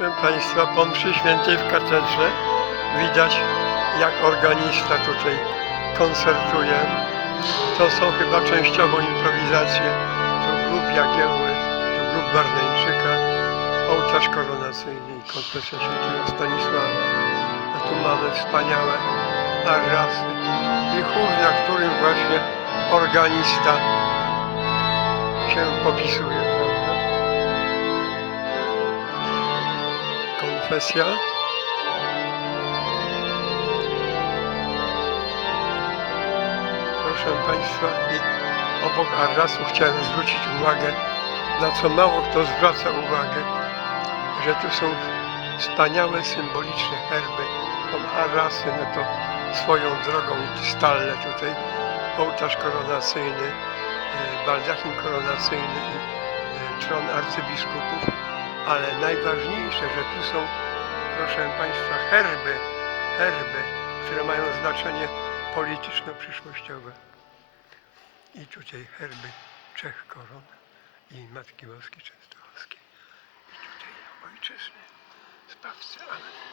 Proszę Państwa, po mszy świętej w katedrze widać jak organista tutaj koncertuje. To są chyba częściowo improwizacje. Tu grup Jagiełły, tu grup Barneńczyka, ołtarz koronacyjny i konfesja świętego Stanisława. A tu mamy wspaniałe arrasy i chór, na którym właśnie organista się popisuje, Konfesja. Proszę Państwa, i obok arrasu chciałem zwrócić uwagę, na co mało kto zwraca uwagę, że tu są wspaniałe, symboliczne herby. Tą arrasy, no to swoją drogą stalle tutaj, ołtarz koronacyjny, e, baldachin koronacyjny i e, tron arcybiskupów, ale najważniejsze, że tu są, proszę Państwa, herby, herby, które mają znaczenie polityczno-przyszłościowe. I tutaj herby Czech Koron i Matki Boskiej Częstochowskiej. I tutaj ojczyzny, zbawcy. Amen.